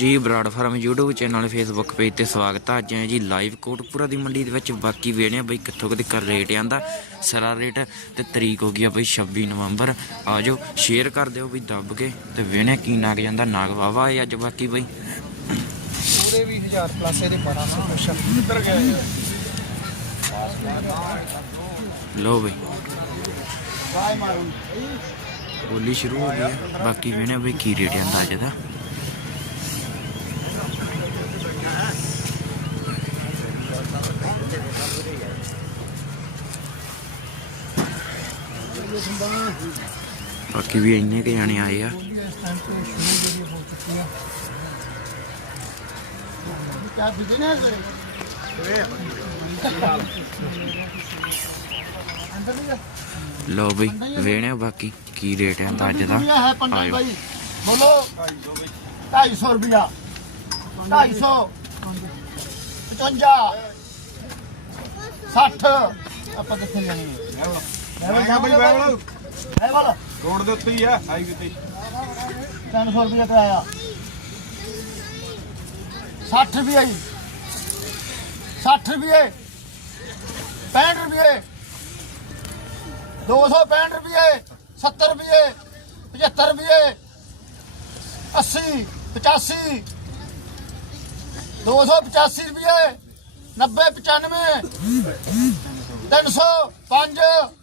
ਹਾਂਜੀ Brar farm YouTube channel Facebook page ਤੇ ਸਵਾਗਤ ਹੈ ਅੱਜ ਹੈ ਜੀ ਲਾਈਵ ਕੋਟਪੁਰਾ ਦੀ ਮੰਡੀ ਦੇ ਵਿੱਚ। ਬਾਕੀ ਵੇਣੇ ਆ ਬਈ ਕਿੱਥੋਂ ਕਿਤੇ ਕਰ ਰੇਟ ਆਂਦਾ। ਸਾਰਾ ਰੇਟ ਤੇ ਤਰੀਕ ਹੋ ਗਈ ਆ ਬਈ 26 ਨਵੰਬਰ। ਆਜੋ ਸ਼ੇਅਰ ਕਰ ਦਿਓ ਬਈ ਦੱਬ ਕੇ ਤੇ ਵੇਣੇ ਕੀ ਨਾਗ ਜਾਂਦਾ। ਨਾਗ ਵਾਵਾ ਹੈ ਅੱਜ ਬਾਕੀ ਬਈ। ਪੂਰੇ ਵੀ 1000 ਪਲੱਸ ਇਹਦੇ 1200 ਕੁਛ। ਕਿੱਧਰ ਗਏ ਲੋ ਬਈ। ਮਾਰੂ ਬੋਲੀ ਸ਼ੁਰੂ ਹੋ ਗਈ ਬਾਕੀ ਵੇਣੇ ਬਈ ਕੀ ਰੇਟ ਆਂਦਾ ਅੱਜ ਦਾ। ਬਾਕੀ ਵੀ ਇੰਨੇ ਕੇ ਜਾਣੇ ਆਏ ਆ। ਹੋ ਹੈ ਕਿਆ ਬਿਜ਼ਨਸ ਹੈ ਅੰਦਰ ਲੋ ਬਈ ਵੇਣੇ ਬਾਕੀ ਕੀ ਰੇਟ ਆਂਦਾ ਅੱਜ ਦਾ। ਹੈ ਪੰਡਾ ਬੋਲੋ। 250 ਰੁਪਿਆ 250 55 60 ਆਪਾਂ ਕਿੱਥੇ ਜਾਣੀ ਹੈ ਲੈ ਬਈ। ਲੈ ਬਈ ਰੋਡ ਦੇ ਉੱਤੇ ਹੀ ਆ ਹਾਈਵੇ ਤੇ 300 ਰੁਪਏ ਕਰਾਇਆ 60 ਰੁਪਏ ਜੀ। 60 ਰੁਪਏ। 65 ਰੁਪਏ। 265 ਰੁਪਏ। 70 ਰੁਪਏ। 75 ਰੁਪਏ। 80 85 285 ਰੁਪਏ। 90 95 305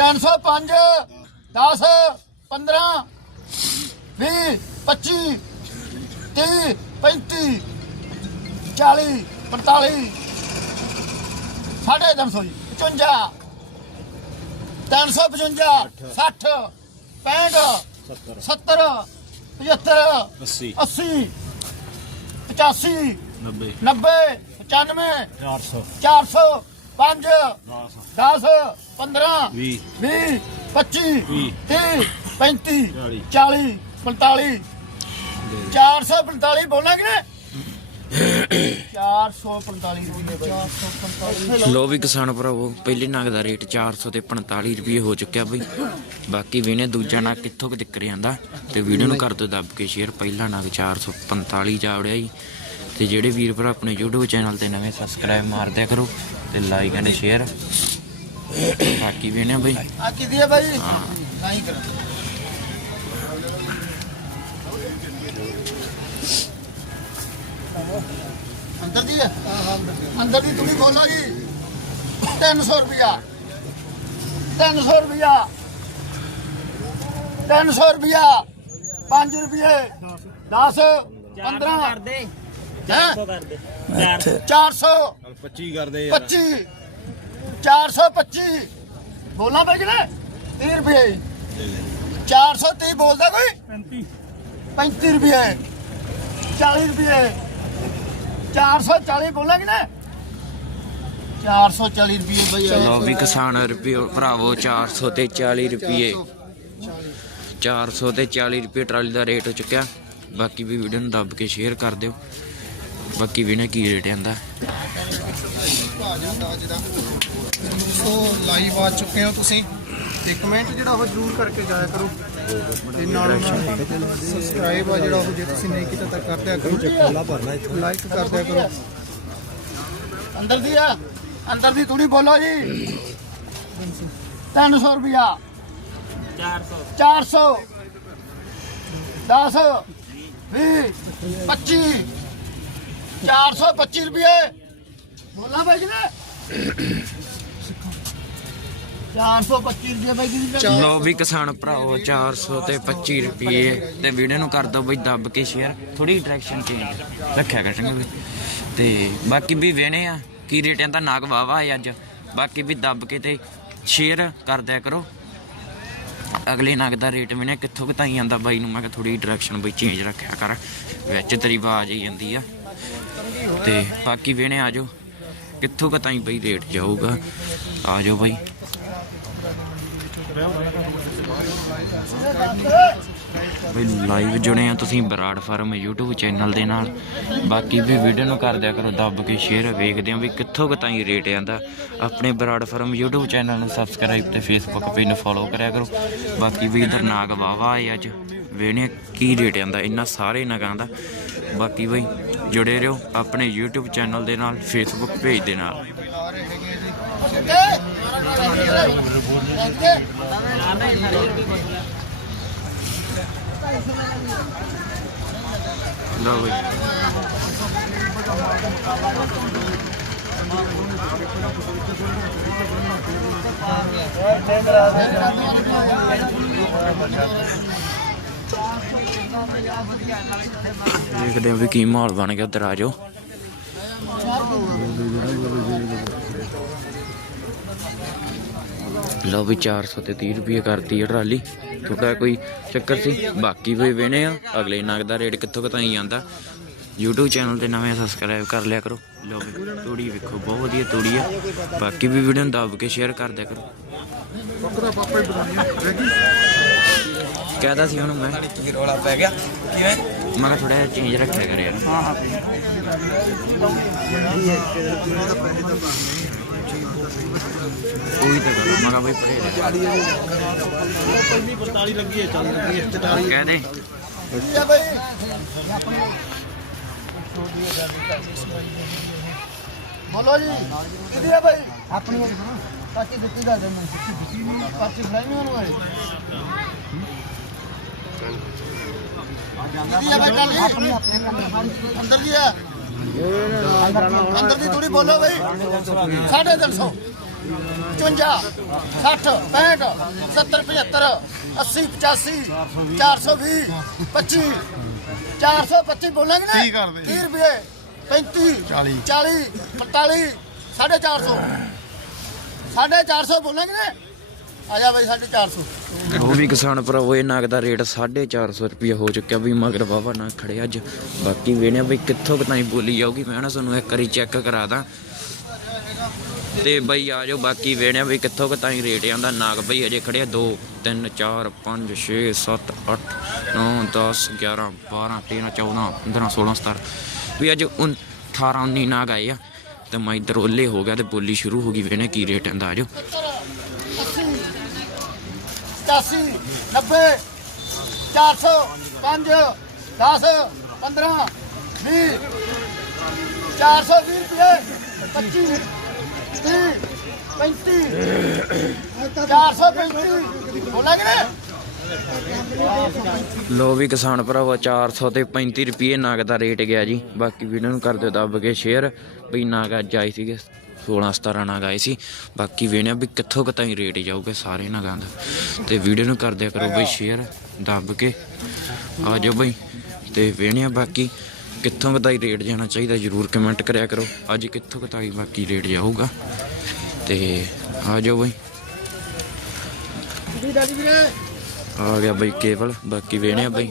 305 10 15 20 25 30 35 40 45 ਸਾਢੇ ਤਿੰਨ ਸੌ ਜੀ 55 355 60 65 70 75 80 80 85 90 90 95 400 400 5 10 10 15 20 20 25 ਵੀਹ, 30 35 ਚਾਲੀ, 40 45 445 ਬੋਲਣਾ ਕਿ ਨਹੀਂ 445 ਰੁਪਏ 445 ਲੋ ਵੀ ਕਿਸਾਨ ਭਰਾਵੋ ਪਹਿਲੇ ਨਗ ਦਾ ਰੇਟ 400 ਤੇ 45 ਰੁਪਏ ਹੋ ਚੁੱਕਿਆ ਬਈ। ਬਾਕੀ ਵੀਨੇ ਦੂਜਾ ਨਗ ਕਿੱਥੋਂ ਕਿ ਦਿੱਕਰ ਜਾਂਦਾ ਤੇ ਵੀਡੀਓ ਨੂੰ ਕਰ ਦਿਓ ਦੱਬ ਕੇ ਸ਼ੇਅਰ ਪਹਿਲਾ ਨਗ 445 ਜਾ ਵੜਿਆ ਜੀ। ਤੇ ਜਿਹੜੇ ਵੀਰ ਭਰਾ ਆਪਣੇ YouTube ਚੈਨਲ ਤੇ ਨਵੇਂ ਸਬਸਕ੍ਰਾਈਬ ਮਾਰ ਦਿਆ ਕਰੋ ਤੇ ਲਾਈਕ ਐਂਡ ਸ਼ੇਅਰ ਬਾਕੀ ਵੀਨੇ ਬਈ। ਆ ਕਿਦੀ ਹੈ। ਭਾਈ ਨਹੀਂ ਕਰ। ਅੰਦਰ ਦੀ ਹੈ ਅੰਦਰ ਦੀ ਤੁਸੀਂ ਬੋਲੋ ਜੀ। 300 ਰੁਪਿਆ 300 ਰੁਪਿਆ 300 ਰੁਪਿਆ 5 ਰੁਪਏ 10 15 ਕਰਦੇ? 400 ਕਰਦੇ। 400 400 25 ਕਰਦੇ ਯਾਰ। 25 425 ਬੋਲਣਾ ਪੈ ਨਾ 30 ਰੁਪਏ। 430 ਬੋਲਦਾ ਕੋਈ? 35 35 ਰੁਪਏ। 40 ਰੁਪਏ। 440 ਬੋਲਣਾ ਕਿ ਨਾ 440 ਰੁਪਏ ਬਈ। ਲੋ ਵੀ ਕਿਸਾਨ ਰੁਪਏ ਭਰਾਵੋ 400 ਤੇ 40 ਰੁਪਏ। 400 ਤੇ 40 ਰੁਪਏ ਟਰਾਲੀ ਦਾ ਰੇਟ ਹੋ ਚੁੱਕਿਆ। ਬਾਕੀ ਵੀ ਵੀਡੀਓ ਨੂੰ ਦੱਬ ਕੇ ਸ਼ੇਅਰ ਕਰ ਦਿਓ। ਬਾਕੀ ਵੀ ਨੇ ਕੀ ਰੇਟ ਆਂਦਾ ਸੋ ਲਾਈਵ ਆ ਚੁੱਕੇ ਹੋ ਤੁਸੀਂ। ਤੇ ਕਮੈਂਟ ਜਿਹੜਾ ਉਹ ਜ਼ਰੂਰ ਕਰਕੇ ਜਾਇਆ ਕਰੋ। ਤੇ ਨਾਲ ਨਾਲ ਸਬਸਕ੍ਰਾਈਬ ਆ ਜਿਹੜਾ ਉਹ ਜੇ ਤੁਸੀਂ ਨਹੀਂ ਕੀਤਾ ਤਾਂ ਕਰ ਦਿਆ ਕਰੋ। ਲਾਈਕ ਕਰ ਦਿਆ ਕਰੋ। ਅੰਦਰ ਦੀ ਆ। ਅੰਦਰ ਦੀ ਤੂੰ ਬੋਲੋ ਜੀ। 300 ਰੁਪਿਆ 400 400 10 20 25 425 ਰੁਪਏ। ਬੋਲਾ ਭਾਈ ਜੀ 425 ਰੁਪਏ ਭਾਈ ਜੀ ਲੋ ਵੀ ਕਿਸਾਨ ਭਰਾਵੋ 400 ਤੇ 25 ਰੁਪਏ। ਤੇ ਵੀਡੀਓ ਨੂੰ ਕਰ ਦਿਓ ਬਈ ਦੱਬ ਕੇ ਸ਼ੇਅਰ ਥੋੜੀ ਡਾਇਰੈਕਸ਼ਨ ਚੇਂਜ ਰੱਖਿਆ ਕਰ ਤੇ ਬਾਕੀ ਵੀ ਵੇਣੇ ਆ। ਕੀ ਰੇਟ ਆਂਦਾ ਨਾਗ ਵਾਵਾ ਹੈ ਅੱਜ। ਬਾਕੀ ਵੀ ਦੱਬ ਕੇ ਤੇ ਸ਼ੇਅਰ ਕਰ ਦਿਆ ਕਰੋ। ਅਗਲੇ ਨਗ ਦਾ ਰੇਟ ਵੀ ਕਿੱਥੋਂ ਕਿਤਾਈ ਜਾਂਦਾ ਬਾਈ ਨੂੰ। ਮੈਂ ਕਿਹਾ ਥੋੜੀ ਡਾਇਰੈਕਸ਼ਨ ਬਈ ਚੇਂਜ ਰੱਖਿਆ ਕਰ। ਵਿੱਚ ਤੇਰੀ ਆਵਾਜ਼ ਹੀ ਜਾਂਦੀ ਆ। ਤੇ ਬਾਕੀ ਵੇਣੇ ਆ ਜਾਓ। ਕਿੱਥੋਂ ਕਿਤਾਈ ਬਈ ਰੇਟ ਜਾਊਗਾ? ਆ ਜਾਓ ਬਾਈ। ਬਈ ਲਾਈਵ ਜੁੜੇ ਆ ਤੁਸੀਂ ਬਰਾੜ ਫਾਰਮ YouTube ਚੈਨਲ ਦੇ ਨਾਲ। ਬਾਕੀ ਵੀ ਵੀਡੀਓ ਨੂੰ ਕਰ ਦਿਆ ਕਰੋ, ਦੱਬ ਕੇ ਸ਼ੇਅਰ ਵੇਖਦੇ ਆ ਵੀ ਕਿੱਥੋਂ ਕਿਤਾਈ ਰੇਟ ਆਂਦਾ। ਆਪਣੇ ਬਰਾੜ ਫਾਰਮ YouTube ਚੈਨਲ ਨੂੰ ਸਬਸਕ੍ਰਾਈਬ ਤੇ Facebook ਪੇਜ ਨੂੰ ਫੋਲੋ ਕਰਿਆ ਕਰੋ। ਬਾਕੀ ਵੀ ਇਧਰ ਨਾਗ ਵਾਵਾ ਆਏ ਅੱਜ। ਵੇਣੇ ਕੀ ਰੇਟ ਆਂਦਾ, ਇੰਨਾ ਸਾਰੇ ਨਗਾਂ ਦਾ। ਬਾਕੀ ਬਈ, ਜੁੜੇ ਰਹੋ ਆਪਣੇ YouTube ਚੈਨਲ ਦੇ ਨਾਲ, Facebook ਪੇਜ ਦੇ ਨਾਲ। ਆ ਰਹੇ ਹੈਗੇ ਜੀ ਲਓ ਬਈ। ਦੇਖਦੇ ਹਾਂ ਵੀ ਕੀ ਮਾਹੌਲ ਬਣ ਗਿਆ ਉਧਰ ਆ ਜਾਓ। ਲਓ ਵੀ 400 ਤੇ 30 ਰੁਪਏ ਕਰਤੀ ਹੈ ਟਰਾਲੀ। ਤੁਹਾਡਾ ਕੋਈ ਚੱਕਰ ਸੀ, ਬਾਕੀ ਵੀ ਵੇਣੇ ਆ। ਅਗਲੇ ਨਗ ਦਾ ਰੇਟ ਕਿੱਥੋਂ ਕਿਤਾਈ ਜਾਂਦਾ। YouTube ਚੈਨਲ ਤੇ ਨਵੇਂ ਸਬਸਕ੍ਰਾਈਬ ਕਰ ਲਿਆ ਕਰੋ। ਲਓ ਵੀ ਤੂੜੀ ਵੇਖੋ, ਬਹੁਤ ਵਧੀਆ ਤੂੜੀ ਆ। ਬਾਕੀ ਵੀ ਵੀਡੀਓ ਨੂੰ ਦੱਬ ਕੇ ਸ਼ੇਅਰ ਕਰ ਦਿਆ ਕਰੋ। ਕਹਦਾ ਸੀ ਉਹਨੂੰ ਮੈਂ। ਕੀ ਰੋਲਾ ਪੈ ਗਿਆ। ਕਿਵੇਂ? ਮੈਂ ਕਿਹਾ ਥੋੜਾ ਜਿਹਾ ਚੇਂਜ ਰੱਖਿਆ ਕਰ ਯਾਰ। ਹਾਂ ਹਾਂ ਉਹੀ ਤਾਂ ਕਰੋ ਮੈਂ ਕਿਹਾ ਬਈ ਪਰੇ ਰਹਿ। 45 ਲੱਗੀ ਹੈ 40 ਲੱਗੀ ਹੈ ਕਹਿ ਦੇ। ਬੋਲੋ ਜੀ ਕਿਹਦੀ ਹੈ ਭਾਈ ਆਪਣੀ ਕਾਚੀ ਦਿੱਤੀ ਦਾ ਜਨ ਕਾਚੀ ਫੜਾਈ ਨਹੀਂ ਉਹਨੂੰ ਅੰਦਰ ਦੀ ਹੈ ਅੰਦਰ ਦੀ ਥੋੜੀ ਬੋਲੋ ਭਾਈ 350 55 60 65 70 75 80 85 420 25 425 ਬੋਲਾਂਗੇ ਨਾ? 30 ਕਰ ਦੇ। 30 ਰੁਪਏ 35 40 40 45 450 450 ਬੋਲਾਂਗੇ ਨਾ? ਆ ਜਾ ਬਈ 450 ਉਹ ਵੀ ਕਿਸਾਨ ਭਰਾਵੋ, ਇਹ ਨਗ ਦਾ ਰੇਟ 450 ਰੁਪਏ ਹੋ ਚੁੱਕਿਆ ਵੀ ਮਗਰ ਵਾਵਾ ਨਾ ਖੜੇ ਅੱਜ। ਬਾਕੀ ਵੇਣੇ ਬਈ ਕਿੱਥੋਂ ਕਿਤਾਈ ਬੋਲੀ ਜਾਊਗੀ। ਮੈਂ ਨਾ ਤੁਹਾਨੂੰ ਇੱਕ ਵਾਰੀ ਚੈੱਕ ਕਰਾ ਦਾਂ। ਤੇ ਬਈ ਆ ਜਾਓ, ਬਾਕੀ ਵੇਣਿਆ ਬਈ ਕਿੱਥੋਂ ਕਿਤਾਈ ਰੇਟ ਆਂਦਾ ਨਾਗ ਬਈ ਅਜੇ ਖੜੇ 2 3 4 5 6 7 8 9 10 11 12 13 14 15 16 17 ਵੀ ਅੱਜ 18 19 ਨਾਗ ਆਏ ਆ। ਤੇ ਮੈਂ ਇੱਧਰ ਓਲੇ ਹੋ ਗਿਆ ਤੇ ਬੋਲੀ ਸ਼ੁਰੂ ਹੋ ਗਈ। ਵੇਣੇ ਕੀ ਰੇਟ ਆਂਦਾ ਆ ਜਾਓ। 80 90 400 5 10 15 20 420 ਰੁਪਏ 25 30 35 435 ਬੋਲਾਂਗੇ ਨਾ ਲੋ ਵੀ ਕਿਸਾਨ ਭਰਾਵਾ 400 ਤੇ 35 ਰੁਪਏ ਨਾਗ ਦਾ ਰੇਟ ਗਿਆ ਜੀ। ਬਾਕੀ ਵੀਡੀਓ ਨੂੰ ਕਰ ਦਿਓ ਦੱਬ ਕੇ ਸ਼ੇਅਰ ਵੀ ਨਾਗ ਅੱਜ ਆਏ ਸੀਗੇ। 16 17 ਨਾਗ ਆਏ ਸੀ। ਬਾਕੀ ਵੇਣਿਆ ਵੀ ਕਿੱਥੋਂ ਕਿਤਾਈ ਰੇਟ ਜਾਊਗੇ ਸਾਰੇ ਨਾਗਾਂ ਦਾ। ਤੇ ਵੀਡੀਓ ਨੂੰ ਕਰ ਦਿਆ ਕਰੋ ਬਈ ਸ਼ੇਅਰ ਦੱਬ ਕੇ ਆ ਜਾਓ ਬਈ। ਤੇ ਵੇਣਿਆ ਬਾਕੀ ਕਿੱਥੋਂ ਕਿਤਾਈ ਰੇਟ ਜਾਣਾ ਚਾਹੀਦਾ ਜਰੂਰ ਕਮੈਂਟ ਕਰਿਆ ਕਰੋ। ਅੱਜ ਕਿੱਥੋਂ ਕਿਤਾਈ ਬਾਕੀ ਰੇਟ ਜਾਊਗਾ। ਤੇ ਆ ਜਾਓ ਬਈ। ਆ ਗਿਆ ਬਈ ਕੇਵਲ। ਬਾਕੀ ਵੇਣਿਆ ਬਈ।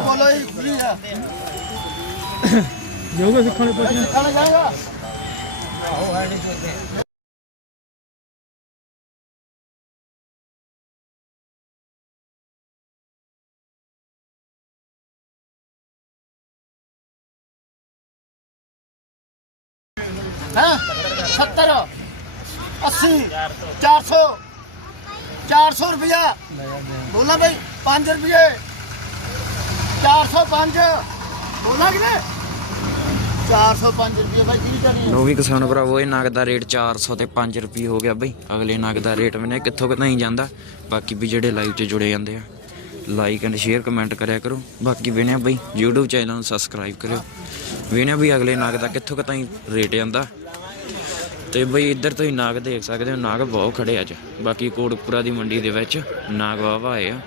ਬੋਲੋ ਜੀ ਕੀ ਆ ਜੋਗਾ ਸਿੱਖਣ ਪੁੱਛਣਾ ਸਿੱਖਣ ਜਾਏਗਾ ਹਾਂ 70 80 400 400 ਰੁਪਇਆ। ਬੋਲਾਂ ਭਾਈ 5 ਰੁਪਏ। 405 ਬੋਲਾਂ ਕਿ 405 ਰੁਪਏ ਭਾਈ ਕੀ ਕਰੀਏ? ਲੋ ਵੀ ਕਿਸਾਨ ਭਰਾਵੋ, ਇਹ ਨਗ ਦਾ ਰੇਟ 400 ਤੇ 5 ਰੁਪਏ ਹੋ ਗਿਆ ਬਈ। ਅਗਲੇ ਨਗ ਦਾ ਰੇਟ ਮੈਨੇ ਕਿੱਥੋਂ ਕਿਤਾਂ ਹੀ ਜਾਂਦਾ। ਬਾਕੀ ਵੀ ਜਿਹੜੇ ਲਾਈਵ 'ਚ ਜੁੜੇ ਜਾਂਦੇ ਆ ਲਾਈਕ ਐਂਡ ਸ਼ੇਅਰ ਕਮੈਂਟ ਕਰਿਆ ਕਰੋ। ਬਾਕੀ ਵੇਣਿਆ ਬਈ, YouTube ਚੈਨਲ ਨੂੰ ਸਬਸਕ੍ਰਾਈਬ ਕਰਿਓ। ਵੇਣਿਆ ਵੀ ਅਗਲੇ ਨਗ ਦਾ ਕਿੱਥੋਂ ਕਿਤਾਂ ਹੀ ਰੇਟ ਜਾਂਦਾ। ਤੇ ਬਈ ਇੱਧਰ ਤੁਸੀਂ ਨਾਗ ਦੇਖ ਸਕਦੇ ਹੋ ਨਾਗ ਬਹੁਤ ਖੜੇ ਅੱਜ। ਬਾਕੀ ਕੋਟਪੁਰਾ ਦੀ ਮੰਡੀ ਦੇ ਵਿੱਚ ਨਾਗ ਵਾਵਾ ਆਏ ਆ।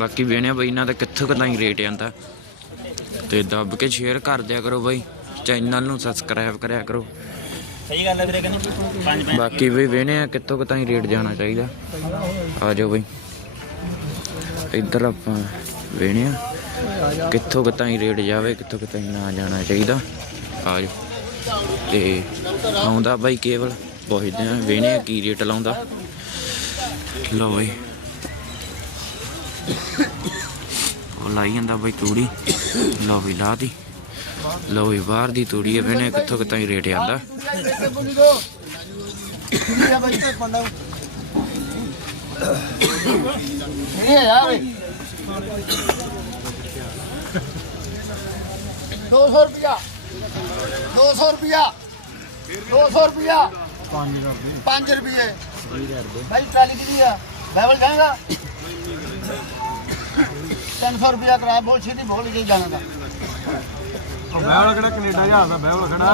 ਬਾਕੀ ਵੇਣਿਆ ਬਈ ਇਹਨਾਂ ਦਾ ਕਿੱਥੋਂ ਕਿਤਾਂ ਹੀ ਰੇਟ ਆਂਦਾ ਤੇ ਦੱਬ ਕੇ ਸ਼ੇਅਰ ਕਰ ਦਿਆ ਕਰੋ ਬਈ ਚੈਨਲ ਨੂੰ ਸਬਸਕ੍ਰਾਈਬ ਕਰਿਆ ਕਰੋ। ਸਹੀ ਗੱਲ ਹੈ ਵੀਰੇ ਕਹਿੰਦੇ ਪੰਜ ਪੰਜ ਬਾਕੀ ਵੀ ਵੇਨੇ ਆ ਕਿੱਥੋਂ ਕਿਤਾਂ ਹੀ ਰੇਟ ਜਾਣਾ ਚਾਹੀਦਾ। ਆ ਜਾਓ ਬਈ। ਇੱਧਰ ਆਪਾਂ ਵੇਣੇ ਆ ਕਿੱਥੋਂ ਕਿਤਾਈ ਰੇਟ ਜਾਵੇ ਕਿੱਥੋਂ ਕਿਤਾਈ ਨਾ ਜਾਣਾ ਚਾਹੀਦਾ। ਆ ਜਾਓ। ਤੇ ਆਉਂਦਾ ਬਾਈ ਕੇਵਲ ਪਹੁੰਚਦੇ ਆ ਵੇਣੇ ਕੀ ਰੇਟ ਲਾਉਂਦਾ। ਲਓ ਬਈ। ਉਹ ਲਾਈ ਜਾਂਦਾ ਬਈ ਤੂੜੀ। ਲਓ ਲਾ ਦੀ ਲਓ ਬਈ, ਬਾਹਰ ਦੀ ਤੂੜੀ ਹੈ ਵੇਣੇ ਕਿੱਥੋਂ ਕਿਤਾਂ ਹੀ ਰੇਟ ਆਉਂਦਾ। ਇਹ ਯਾਰ 200 ਰੁਪਿਆ 200 ਰੁਪਿਆ 200 ਰੁਪਿਆ 5 ਰੁਪਏ 5 ਰੁਪਏ ਭਾਈ ਟਰਾਲੀ ਕਿਹਦੀ ਆ। ਬਾਈਬਲ ਜਾਏਗਾ? 300 ਰੁਪਿਆ ਕਰਾਇਆ ਬਹੁਤ ਛੇਤੀ ਭੋਲ ਕੇ ਜਾਣਾ ਦਾ ਬਾਈਬਲ ਕਿਹੜਾ ਕੈਨੇਡਾ ਜਾ ਆਦਾ ਬਾਈਬਲ ਖੜਾ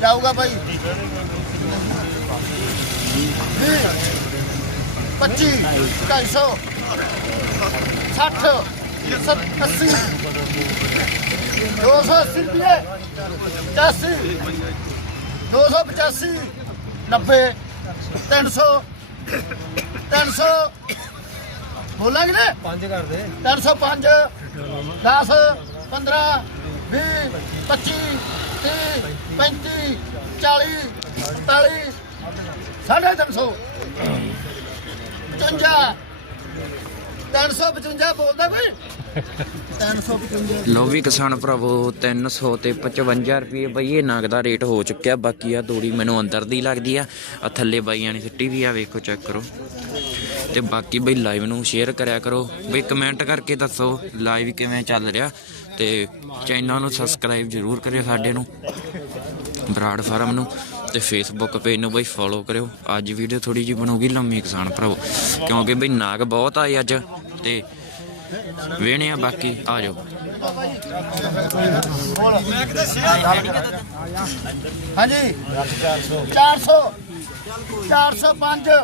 ਜਾਊਗਾ ਭਾਈ 25 250 60 180 280 ਰੁਪਏ 80 285 90 300 300 ਬੋਲਾਂਗੇ ਨਾ 5 ਕਰ ਦੇ। 305 10 15 20 25 30 35 40 45 350 55 355 ਬੋਲਦਾ ਕੋਈ 355 ਲੋ ਵੀ ਕਿਸਾਨ ਭਰਾਵੋ 300 ਤੇ 55 ਰੁਪਏ ਬਈ, ਇਹ ਨਗ ਦਾ ਰੇਟ ਹੋ ਚੁੱਕਿਆ, ਬਾਕੀ ਆ ਤੂੜੀ ਮੈਨੂੰ ਅੰਦਰ ਦੀ ਲੱਗਦੀ ਆ ਆ ਥੱਲੇ ਬਾਈਆਂ ਨੇ ਸਿੱਟੀ ਵੀ ਆ, ਵੇਖੋ ਚੈੱਕ ਕਰੋ। ਤੇ ਬਾਕੀ ਬਈ ਲਾਈਵ ਨੂੰ ਸ਼ੇਅਰ ਕਰਿਆ ਕਰੋ। ਬਈ ਕਮੈਂਟ ਕਰਕੇ ਦੱਸੋ ਲਾਈਵ ਕਿਵੇਂ ਚੱਲ ਰਿਹਾ, ਤੇ ਚੈਨਲ ਨੂੰ ਸਬਸਕ੍ਰਾਈਬ ਜਰੂਰ ਕਰਿਓ ਸਾਡੇ ਨੂੰ, ਬਰਾੜ ਫਾਰਮ ਨੂੰ, ਤੇ ਫੇਸਬੁੱਕ ਪੇਜ ਨੂੰ ਬਈ ਫੋਲੋ ਕਰਿਓ। ਅੱਜ ਵੀਡੀਓ ਥੋੜੀ ਜੀ ਬਣੂਗੀ ਲੰਮੀ ਕਿਸਾਨ ਭਰਾਵੋ, ਕਿਉਂਕਿ ਬਈ ਨਾਗ ਬਹੁਤ ਆਏ ਅੱਜ। ਤੇ ਵੇਣੇ ਆ, ਬਾਕੀ ਆ ਜਾਓ। ਹਾਂਜੀ। 400 405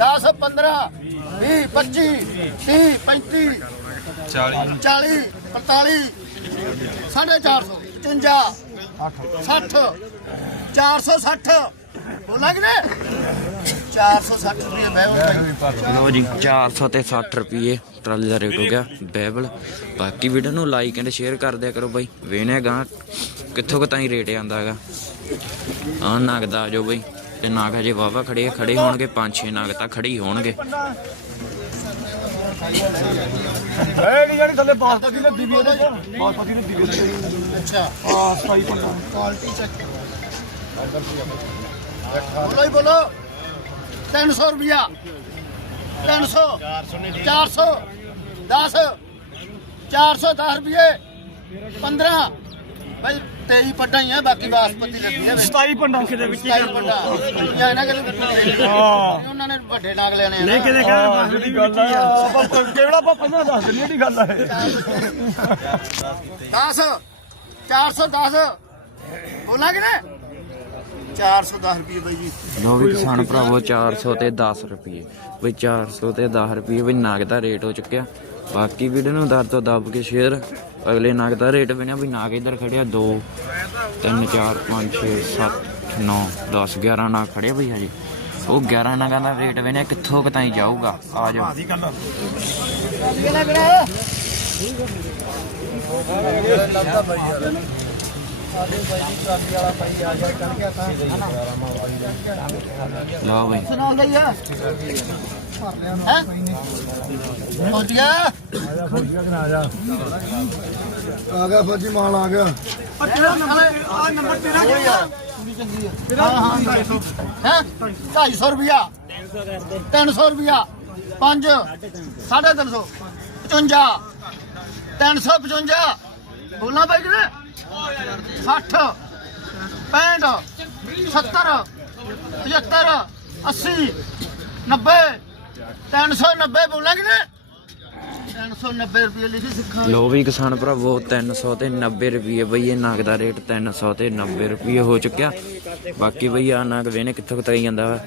10 15 20 25 30 35 40 40 45 ਸਾਢੇ 400 55 60 460 ਬੋਲਾ ਕਿ ਨਹੀਂ? 460 ਰੁਪਏ ਮੈਂ ਲਓ ਜੀ 400 ਤੇ 60 ਰੁਪਏ ਟਰਾਲੀ ਦਾ ਰੇਟ ਹੋ ਗਿਆ ਬੈਬਲ ਬਾਕੀ ਵੀਡੀਓ ਨੂੰ ਲਾਈਕ ਐਂਡ ਸ਼ੇਅਰ ਕਰ ਦਿਆ ਕਰੋ ਬਾਈ ਵੇਣੇ ਗਾ ਕਿੱਥੋਂ ਕੁ ਤਾਈਂ ਰੇਟ ਆਂਦਾ ਹੈਗਾ। ਆ ਨਗਦਾ ਆ ਜਾਓ ਬਾਈ ਤੇ ਨਾਗ ਹਜੇ ਵਾਵਾ ਖੜੇ ਖੜੇ ਹੋਣਗੇ 5-6 ਨਾਗ ਤਾਂ ਖੜੇ ਹੀ ਹੋਣਗੇ। ਨਹੀਂ ਥੱਲੇ ਬਾਸਪਤੀ ਬਾਸਪਤੀ ਅੱਛਾ। ਆ ਕੁਆਲਿਟੀ ਚੈੱਕ ਬੋਲੋ ਹੀ ਬੋਲੋ। 300 ਰੁਪਿਆ 300 400 10 410 ਰੁਪਏ 15 ਭਾਈ 23 ਪੱਟਾਂ ਹੀ ਆ ਬਾਕੀ ਬਾਸਪਤੀ ਲੱਗੀ ਹੈ ਸਤਾਈ ਪੰਡਾ ਕਿਤੇ ਵਿੱਚ ਸਤਾਈ ਪੱਟਾਂ ਜਾਂ ਨਾ। ਕਿ ਉਹਨਾਂ ਨੇ ਵੱਡੇ ਨਾਗ ਲੈਣੇ ਆ। ਨਹੀਂ ਕਿਤੇ ਕਹਿੰਦੇ ਬਾਸਪਤੀ ਗੱਲ ਆ। ਕਿਹੜਾ ਆਪਾਂ ਪਹਿਲਾਂ ਦੱਸ ਦਿੰਦੇ ਇਹਦੀ ਗੱਲ ਹੈ 10 410 ਬੋਲਾ ਕਿ ਨਾ 410 ਰੁਪਏ ਬਾਈ ਜੀ। ਲਓ ਵੀ ਕਿਸਾਨ ਭਰਾਵੋ 400 ਤੇ 10 ਰੁਪਏ। ਬਈ 400 ਤੇ 10 ਰੁਪਏ ਬਈ ਨਗ ਦਾ ਰੇਟ ਹੋ ਚੁੱਕਿਆ। ਬਾਕੀ ਵੀਡੀਓ ਨੂੰ ਦਰ ਤੋਂ ਦੱਬ ਕੇ ਸ਼ੇਅਰ ਅਗਲੇ ਨਗ ਦਾ ਰੇਟ ਬਣਿਆ ਬਈ ਨਾਗ ਇੱਧਰ ਖੜਿਆ 2 3 4 5 6 7 9 10 11 ਨਾਗ ਖੜੇ ਬਈ ਹਜੇ। ਉਹ 11 ਨਗਾਂ ਦਾ ਰੇਟ ਬਣਿਆ ਕਿੱਥੋਂ ਕਿਤਾਈ ਜਾਊਗਾ। ਆ ਜਾਓ। ਲਓ ਬਈ। ਸੁਣਾ ਗਈ ਆ। ਹੈ? ਪਹੁੰਚ ਗਿਆ ਆ ਗਿਆ ਫਰਜੀ ਮਾਲ ਆ ਗਿਆ। ਆ ਨੰਬਰ ਤੇਰਾ ਕਿਹੜਾ ਹਾਂ ਹਾਂ 250 ਹੈ? 250 ਰੁਪਿਆ 300 ਰੁਪਿਆ 5 350 55 355 ਬੋਲਣਾ ਭਾਈ ਕਿਨੇ 60 65 70 75 80 90 390 ਬੋਲਣਾ ਕਿਨੇ? 390 ਰੁਪਏ ਲਿਖੀ ਸਿੱਖਾਂ ਲੋ ਵੀ ਕਿਸਾਨ ਭਰਾਵੋ 300 ਤੇ 90 ਰੁਪਏ ਬਈ ਇਹ ਨਾਗ ਦਾ ਰੇਟ 300 ਤੇ 90 ਰੁਪਏ ਹੋ ਚੁੱਕਿਆ। ਬਾਕੀ ਬਈ ਆ ਨਾਗ ਵੇਨੇ ਕਿੱਥੋਂ ਕਿਤਾਈ ਜਾਂਦਾ ਵਾ।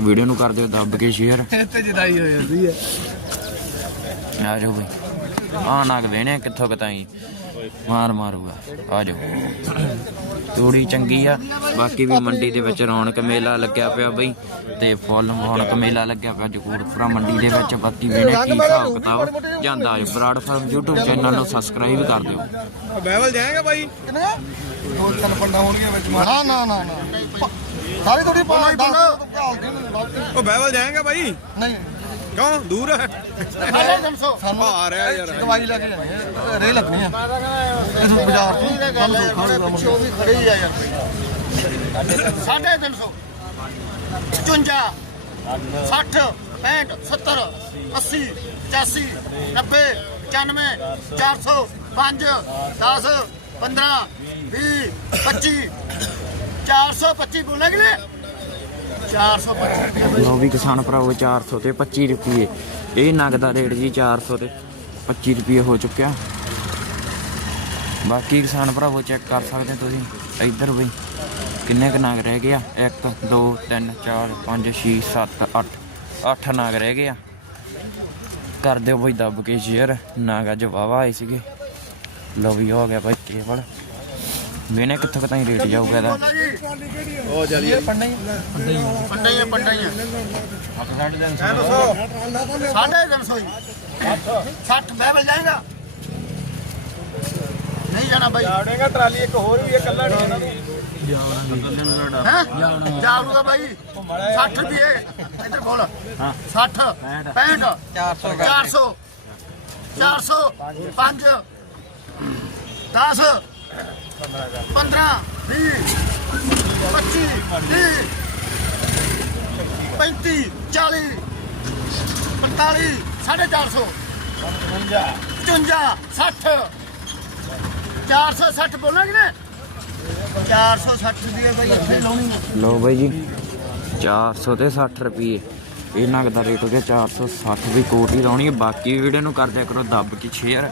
ਵੀਡੀਓ ਨੂੰ ਕਰ ਦਿਓ ਦੱਬ ਕੇ ਸ਼ੇਅਰ ਤੇ ਜਦਾਈ ਹੋ ਜਾਂਦੀ ਹੈ। ਆ ਜਾਓ ਬਈ। ਆ ਨਾਗ ਵੇਨੇ ਕਿੱਥੋਂ ਕਿਤਾਈ ਮਾਰ ਮਾਰੂਗਾ। ਆ ਜਾਓ। ਤੂੜੀ ਚੰਗੀ ਆ। ਬਾਕੀ ਵੀ ਮੰਡੀ ਦੇ ਵਿੱਚ ਰੌਣਕ ਮੇਲਾ ਲੱਗਿਆ ਪਿਆ ਬਈ। ਤੇ ਫੁੱਲ ਰੌਣਕ ਮੇਲਾ ਲੱਗਿਆ ਪਿਆ ਜਕੂਰਪੁਰਾ ਮੰਡੀ ਦੇ ਵਿੱਚ। ਬਾਕੀ ਵੀਨੇ ਕੀ ਹਿਸਾਬ ਕਿਤਾਬ। ਜਾਂਦਾ ਹੈ ਬਰਾੜ ਫਾਰਮ YouTube ਚੈਨਲ ਨੂੰ ਸਬਸਕ੍ਰਾਈਬ ਕਰ ਦਿਓ। ਬਹਿਵਲ ਜਾਏਗਾ ਬਾਈ? ਦੋ ਤਿੰਨ ਪੰਡਾ ਹੋਣਗੀਆਂ ਵਿੱਚ ਮਾਰ ਨਾ ਨਾ ਨਾ ਨਾ। ਸਾਰੀ ਥੋੜੀ ਪਾ ਉਹ ਬਹਿਵਲ ਜਾਏਗਾ ਬਾਈ? ਨਹੀਂ। ਕਿਉਂ ਦੂਰ ਹੈ ਸਾਡੇ 300 ਸਾਨੂੰ ਆ ਰਿਹਾ ਯਾਰ। ਦਵਾਈ ਲੈ ਕੇ ਜਾਣੀ ਹੈ ਰੇ ਲੱਗਣੀ ਆ। ਇਸ ਬਾਜ਼ਾਰ ਤੋਂ ਸਾਨੂੰ ਖਾਣ ਪਿੱਛੇ ਉਹ ਵੀ ਖੜੇ ਹੀ ਆ ਯਾਰ। ਸਾਢੇ 300 55 60 65 70 80 85 90 95 400 5 10 15 20 25 425 ਬੋਲੇਗੇ ਨੇ 425 ਲੋ ਵੀ ਕਿਸਾਨ ਭਰਾਵੋ 400 ਤੇ 25 ਰੁਪਏ ਇਹ ਨਗ ਦਾ ਰੇਟ ਜੀ 400 ਤੇ 25 ਰੁਪਏ ਹੋ ਚੁੱਕਿਆ। ਬਾਕੀ ਕਿਸਾਨ ਭਰਾਵੋ, ਚੈੱਕ ਕਰ ਸਕਦੇ ਤੁਸੀਂ। ਇੱਧਰ ਬਈ ਕਿੰਨੇ ਕ ਨਗ ਰਹਿ ਗਿਆ ਆ? 1 2 3 4 5 6 7 8 8 ਨਗ ਰਹਿ ਗਿਆ ਕਰ ਦਿਓ ਬਈ ਦੱਬ ਕੇ ਸ਼ੇਅਰ ਨਗ ਅੱਜ ਵਾਵਾ ਆਏ ਸੀਗੇ। ਲੋ ਵੀ ਹੋ ਗਿਆ ਭਾਈ ਕੇਵਲ। ਮੈਨੇ ਕਿੱਥੋਂ ਕਿਤਾਈ ਰੇਟ ਜਾਊਗਾ ਇਹਦਾ? ਉਹ ਜਲੀਏ। ਪੰਡਾ ਹੀ ਪੰਡਾ ਹੀ ਪੰਡਾ ਹੀ ਸਾਢੇ ਤਿੰਨ ਸੌ ਹੀ 60 ਬਹਿਬਲ ਜਾਏਗਾ। ਨਹੀਂ ਜਾਣਾ ਬਾਈ। ਆੜੇਗਾ ਟਰਾਲੀ ਇੱਕ ਹੋਰ ਵੀ ਹੈ ਕੱਲਾ ਨਹੀਂ ਇਹਨਾਂ ਨੂੰ। ਹੈ? ਜਾਊਗਾ ਬਾਈ। 60 ਰੁਪਏ। ਇੱਧਰ ਬੋਲ 60 65 400 400 5 10 15 20 25 30 35 40 45 450 55 60 460 ਬੋਲਾਂਗੇ ਨਾ 460 ਰੁਪਏ ਬਾਈ ਇੱਥੇ ਲਾਉਣੀ ਹੈ ਬਾਈ ਜੀ 400 ਤੇ 60 ਰੁਪਏ ਇਹਨਾਂ ਦਾ ਰੇਟ ਹੋ ਗਿਆ 460 ਵੀ ਕੋਟ ਹੀ। ਲਾਉਣੀ ਬਾਕੀ ਵੀਡੀਓ ਨੂੰ ਕਰਦਿਆ ਕਰੋ, ਦੱਬ ਕੇ ਸ਼ੇਅਰ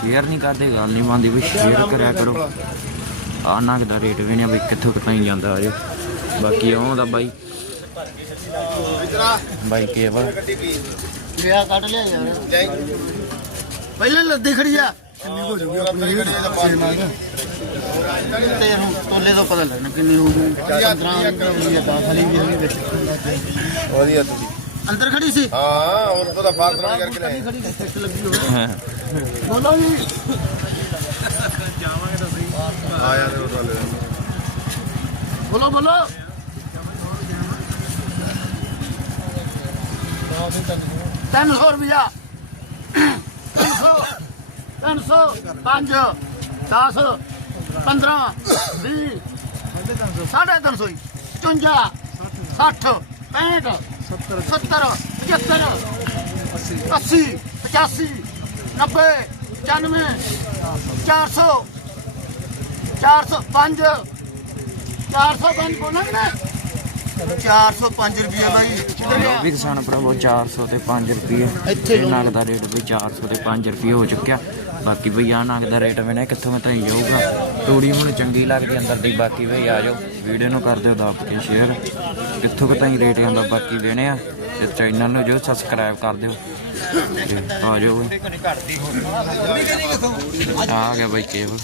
ਸ਼ੇਅਰ ਨਹੀਂ ਕਰਦੇ ਗੱਲ ਨਹੀਂ ਮੰਨਦੀ ਵੀ ਸ਼ੇਅਰ ਕਰਿਆ ਕਰੋ। ਆ ਨਗ ਦਾ ਰੇਟ ਵੀ ਨਹੀਂ ਵੀ ਕਿੱਥੋਂ ਕਿਤਾਈ ਜਾਂਦਾ ਅਜੇ ਬਾਕੀ ਆਉਂਦਾ ਬਾਈ। ਬਾਈ ਕੇਵਲ ਲਿਆ ਕੱਢ ਲਿਆ ਯਾਰ। ਪਹਿਲਾਂ ਲੱਦੀ ਖੜੀ ਆ। ਕਿੰਨੀ ਹੋ ਜੂਗੀ ਆਪਣੀ ਤੇ ਹੁਣ ਤੋਲੇ ਤੋਂ ਪਤਾ ਲੱਗਣਾ ਕਿੰਨੀ ਹੋ ਗਈ 15 ਹੋਈ ਆ 10 ਵਾਲੀ ਵੀ ਹੋਈ ਵਿੱਚ ਵਧੀਆ ਤੁਸੀਂ ਅੰਦਰ ਖੜੀ ਸੀ? ਹਾਂ ਹੋਰ ਪਤਾ ਫਾਰਮ ਕਰਕੇ ਲੈ ਖੜੀ ਫਿੱਟ ਲੱਗੀ ਹੋਵੇ ਬੋਲੋ ਜੀ। ਆ ਯਾਰ ਉਹ ਟਰਾਲੇ ਬੋਲੋ ਬੋਲੋ। ਤਿੰਨ ਸੌ ਰੁਪਇਆ। ਤਿੰਨ ਸੌ ਤਿੰਨ ਸੌ, ਪੰਜ 10 15 20 ਸਾਢੇ ਤਿੰਨ ਸੌ 55 60 65 70 70 80 85 90 95 400 405 405 ਬੋਲਾਂਗੇ ਨਾ 405 ਰੁਪਏ ਬਾਈ। ਲੋ ਵੀ ਕਿਸਾਨ ਭਰਾਵੋ 400 ਤੇ 5 ਰੁਪਏ ਇਹ ਨਗ ਦਾ ਰੇਟ ਵੀ 400 ਤੇ 5 ਰੁਪਏ ਹੋ ਚੁੱਕਿਆ। ਬਾਕੀ ਬਈ ਆ ਨਗ ਦਾ ਰੇਟ ਵੀ ਨਾ ਕਿੱਥੋਂ ਮਤਾਈ ਜਾਊਗਾ। ਤੂੜੀ ਹੁਣ ਚੰਗੀ ਲੱਗਦੀ ਅੰਦਰ ਦੀ ਬਾਕੀ ਬਈ ਆ ਜਾਓ। ਵੀਡੀਓ ਨੂੰ ਕਰ ਦਿਓ ਦੱਬ ਕੇ ਸ਼ੇਅਰ ਕਿੱਥੋਂ ਕਿਤਾਈ ਰੇਟ ਆਉਂਦਾ ਬਾਕੀ ਵੇਣੇ ਆ। ਤੇ ਚੈਨਲ ਨੂੰ ਜੋ ਸਬਸਕ੍ਰਾਈਬ ਕਰ ਦਿਓ। ਆ ਜਾਓ। ਬਈ ਆ ਗਿਆ ਬਈ ਕੇਵਲ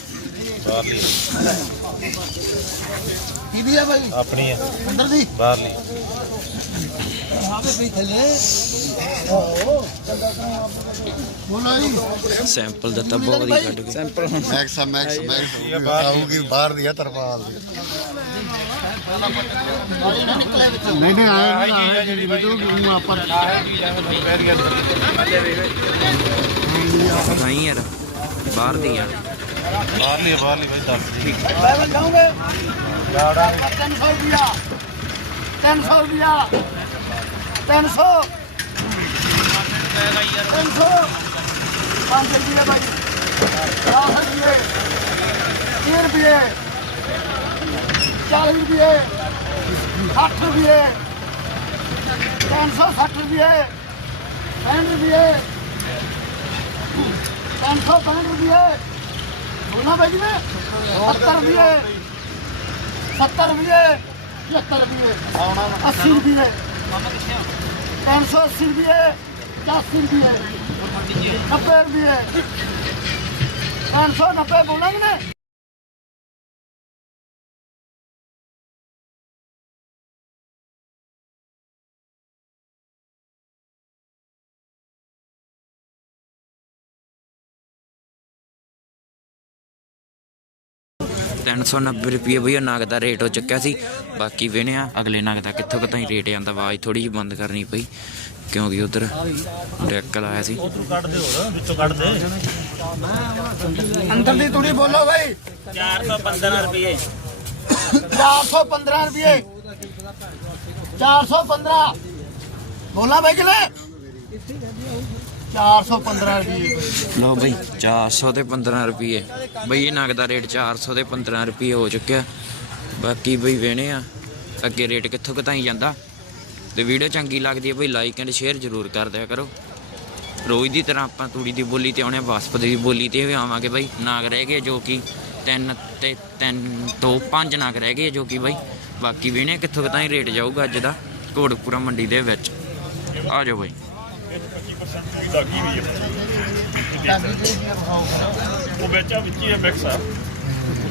ਕਿਹਦੀ ਆ ਬਾਈ। ਆਪਣੀ ਹੈ ਅੰਦਰ ਦੀ। ਬਾਹਰਲੀ ਸੈਂਪਲ ਦਿੱਤਾ ਬਹੁਤ ਵਧੀਆ ਕੱਢ ਕੇ। ਮੈਕਸ ਆ, ਮੈਕਸ ਮੈਕਸ ਆਊਗੀ ਬਾਹਰ ਦੀ ਆ ਤਰਪਾਲ ਦੀ। ਨਹੀਂ ਨਹੀਂ ਆਇਆ ਨਹੀਂ ਆਇਆ ਜਿਹੜੀ ਨਿਕਲੂਗੀ ਉਹ ਆਪਾਂ ਨਹੀਂ ਯਾਰ ਬਾਹਰ ਦੀ ਆ। ਬਾਹਰਲੀ ਹੈ, ਬਾਹਰਲੀ ਬਾਈ ਦੱਸ ਠੀਕ। 300 ਰੁਪਿਆ 300 ਰੁਪਿਆ 300 300 5 ਰੁਪਏ ਬਾਈ। 10 ਰੁਪਏ। 30 ਰੁਪਏ। 40 ਰੁਪਏ 60 ਰੁਪਏ 360 ਰੁਪਏ 65 ਰੁਪਏ 365 ਰੁਪਏ ਬੋਲਣਾ ਬਾਈ ਜੀ ਨੇ? 70 ਰੁਪਏ 70 ਰੁਪਏ 75 ਰੁਪਏ 80 ਰੁਪਏ 380 ਰੁਪਏ 80 ਰੁਪਏ 90 ਰੁਪਏ 590 ਬੋਲਾਂਗੇ ਨਾ? ਤਿੰਨ ਸੌ ਨੱਬੇ ਰੁਪਏ ਬਈ ਨਗ ਦਾ ਰੇਟ ਹੋ ਚੁੱਕਿਆ ਸੀ। ਬਾਕੀ ਵੇਣਿਆ ਅਗਲੇ ਨਗ ਦਾ ਕਿੱਥੋਂ ਕਿਤਾਂ ਹੀ ਰੇਟ ਜਾਂਦਾ ਆਵਾਜ਼ ਥੋੜੀ ਜਿਹੀ ਬੰਦ ਕਰਨੀ ਪਈ ਕਿਉਂਕਿ ਉਧਰ ਡੈਕ ਲਾਇਆ ਸੀ। ਉਧਰੋਂ ਕੱਢ ਦੇ ਹੋਰ ਵਿੱਚੋਂ ਕੱਢ ਦੇ। ਅੰਦਰ ਦੀ ਤੂੜੀ ਬੋਲੋ ਬਈ। 415 ਰੁਪਏ 415 ਰੁਪਏ 415 ਬੋਲਾ ਬਈ ਕਿਲੇ 415 ਰੁਪਏ। ਲੋ ਬਈ 400 ਤੇ 15 ਰੁਪਏ। ਬਈ, ਇਹ ਨਗ ਦਾ ਰੇਟ 400 ਤੇ 15 ਰੁਪਏ ਹੋ ਚੁੱਕਿਆ। ਬਾਕੀ ਬਈ ਵੇਣੇ ਆ। ਅੱਗੇ ਰੇਟ ਕਿੱਥੋਂ ਕਿਤਾਂ ਹੀ ਜਾਂਦਾ? ਤੇ ਵੀਡੀਓ ਚੰਗੀ ਲੱਗਦੀ ਹੈ ਬਈ ਲਾਈਕ ਐਂਡ ਸ਼ੇਅਰ ਜ਼ਰੂਰ ਕਰ ਦਿਆ ਕਰੋ। ਰੋਜ਼ ਦੀ ਤਰ੍ਹਾਂ ਆਪਾਂ ਤੂੜੀ ਦੀ ਬੋਲੀ ਤੇ ਆਉਣੇ ਵਾਸਪਤ ਦੀ ਬੋਲੀ ਤੇ ਵੀ ਆਵਾਂਗੇ ਬਈ। ਨਾਗ ਰਹਿ ਗਏ ਜੋ ਕਿ ਤਿੰਨ ਤੇ ਤਿੰਨ ਤੋਂ ਪੰਜ ਨਾਗ ਰਹਿ ਗਏ ਜੋ ਕਿ ਬਈ। ਬਾਕੀ ਵੇਣੇ ਕਿੱਥੋਂ ਕਿਤਾਂ ਹੀ ਰੇਟ ਜਾਊਗਾ ਅੱਜ ਦਾ ਕੋੜਪੁਰਾ ਮੰਡੀ ਦੇ ਵਿੱਚ। ਆ ਜਾਓ ਬਈ। ਉਹ ਵਿੱਚ ਆ ਵਿੱਚ ਹੀ ਹੈ ਮਿਕਸ ਆ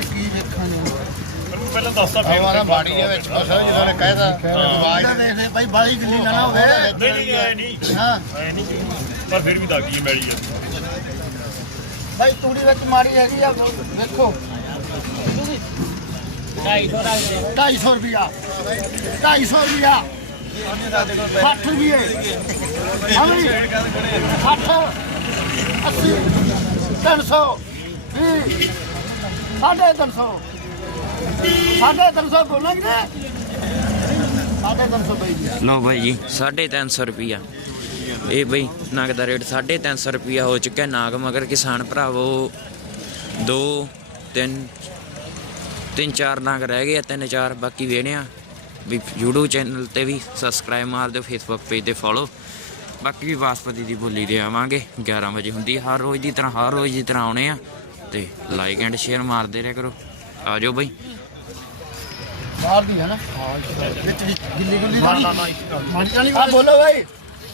ਕੀ ਵੇਖਾਂਗੇ ਮੈਨੂੰ ਪਹਿਲਾਂ ਦੱਸਦਾ ਫਿਰ ਹਮਾਰਾ ਬਾੜੀ ਦੇ ਵਿੱਚ ਫਸਾ ਜਿਹਨਾਂ ਨੇ ਕਹਿਦਾ ਆਵਾਜ਼ ਇਹਦਾ ਦੇਖ ਲੈ ਭਾਈ ਬਾਲੀ ਗਿੱਲੀ ਨਾ ਨਾ ਹੋਵੇ। ਨਹੀਂ ਨਹੀਂ ਐ ਨਹੀਂ। ਹਾਂ। ਐ ਨਹੀਂ। ਪਰ ਫਿਰ ਵੀ ਦਾਗੀ ਮੈਲੀ ਆ ਭਾਈ ਤੂੜੀ ਵਿੱਚ ਮਾਰੀ ਹੈਗੀ ਆ ਵੇਖੋ। 250 ਰੁਪਿਆ 250 ਰੁਪਿਆ 60 ਰੁਪਏ ਅਮਰੀ 60 80 300 20 ਸਾਢੇ 300 ਸਾਢੇ 300 ਬੋਲਾਂਗੇ। ਸਾਢੇ 300 ਬਈ ਜੀ। ਲਓ ਬਾਈ ਜੀ 350 ਰੁਪਿਆ ਇਹ ਬਈ ਨਾਗ ਦਾ ਰੇਟ 350 ਰੁਪਿਆ ਹੋ ਚੁੱਕਿਆ ਨਾਗ, ਮਗਰ ਕਿਸਾਨ ਭਰਾਵੋ 2 3 ਤਿੰਨ ਚਾਰ ਨਾਗ ਰਹਿ ਗਏ ਆ, ਤਿੰਨ ਚਾਰ ਬਾਕੀ ਵੇਣਿਆ ਵੀ YouTube ਚੈਨਲ ਤੇ ਵੀ ਸਬਸਕ੍ਰਾਈਬ ਮਾਰ ਦਿਓ Facebook ਪੇਜ ਤੇ ਫੋਲੋ ਬਾਕੀ ਵੀ ਬਾਸਪਤੀ ਦੀ ਬੋਲੀ ਦੇ ਆਵਾਂਗੇ। 11 ਵਜੇ ਹੁੰਦੀ ਹਰ ਰੋਜ਼ ਦੀ ਤਰ੍ਹਾਂ ਹਰ ਰੋਜ਼ ਦੀ ਤਰ੍ਹਾਂ ਆਉਣੇ ਆ। ਤੇ ਲਾਈਕ ਐਂਡ ਸ਼ੇਅਰ ਮਾਰਦੇ ਰਿਹਾ ਕਰੋ। ਆ ਜਾਓ ਬਈ। ਬਾਹਰ ਦੀ ਹੈ ਨਾ? ਵਿੱਚ ਵਿੱਚ ਗਿੱਲੀ ਗੁੱਲੀ ਨਾ ਨਾ ਨਾ ਆ ਬੋਲੋ ਭਾਈ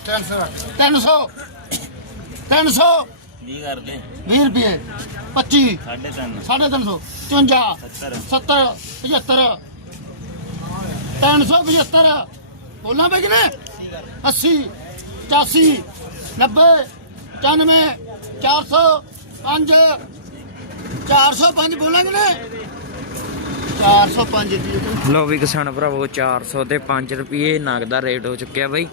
300 300 20 ਕਰ ਦੇ। 20 ਰੁਪਏ। 25 3.5 350 54 70 75 375 ਬੋਲਾਂ ਬਈ ਕਿਨੇ? 80 85 90 95 400 5 405 ਬੋਲਾਂ ਕਿਨੇ? 405 ਦੀ ਲੋ ਵੀ ਕਿਸਾਨ ਭਰਾਵੋ 400 ਤੇ 5 ਰੁਪਏ ਨਾਗ ਦਾ ਰੇਟ ਹੋ ਚੁੱਕਿਆ ਬਈ।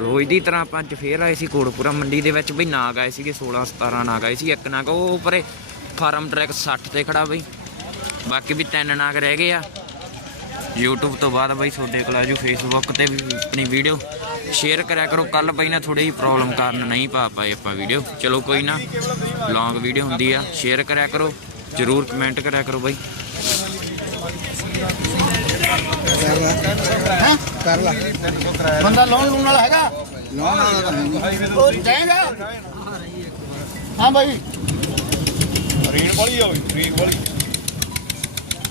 ਰੋਜ਼ ਦੀ ਤਰ੍ਹਾਂ ਆਪਾਂ ਅੱਜ ਫੇਰ ਆਏ ਸੀ ਕੋੜਪੁਰਾ ਮੰਡੀ ਦੇ ਵਿੱਚ ਬਈ, ਨਾਗ ਆਏ ਸੀਗੇ 16 17 ਨਾਗ ਆਏ ਸੀ, ਇੱਕ ਨਾਗ, ਉਹ ਉਪਰੇ ਫਾਰਮ ਟਰੈਕ 60 ਤੇ ਖੜਾ ਬਈ। ਬਾਕੀ ਵੀ ਤਿੰਨ ਨਾਗ ਰਹਿ ਗਏ ਆ। YouTube ਤੋਂ ਬਾਅਦ ਬਈ ਤੁਹਾਡੇ ਕੋਲ ਆਜੂ Facebook ਤੇ ਵੀ ਆਪਣੀ ਵੀਡੀਓ ਸ਼ੇਅਰ ਕਰਿਆ ਕਰੋ। ਕੱਲ ਬਈ ਨਾ ਥੋੜੀ ਜਿਹੀ ਪ੍ਰੋਬਲਮ ਕਾਰਨ ਨਹੀਂ ਪਾ ਪਾਏ ਆਪਾਂ ਵੀਡੀਓ ਚਲੋ ਕੋਈ ਨਾ ਲੌਂਗ ਵੀਡੀਓ ਹੁੰਦੀ ਆ। ਸ਼ੇਅਰ ਕਰਿਆ ਕਰੋ। ਜਰੂਰ ਕਮੈਂਟ ਕਰਿਆ ਕਰੋ ਬਈ। ਹੈ? ਕਰ ਲਾ। ਬੰਦਾ ਲੋਨ ਲੂਣ ਵਾਲਾ ਹੈਗਾ? ਲੋਨ ਵਾਲਾ ਤਾਂ ਉਹ ਜਾਏਗਾ ਹਾਂ ਭਾਈ ਰੀਨ ਵਾਲੀ ਆ ਰੀਨ ਵਾਲੀ।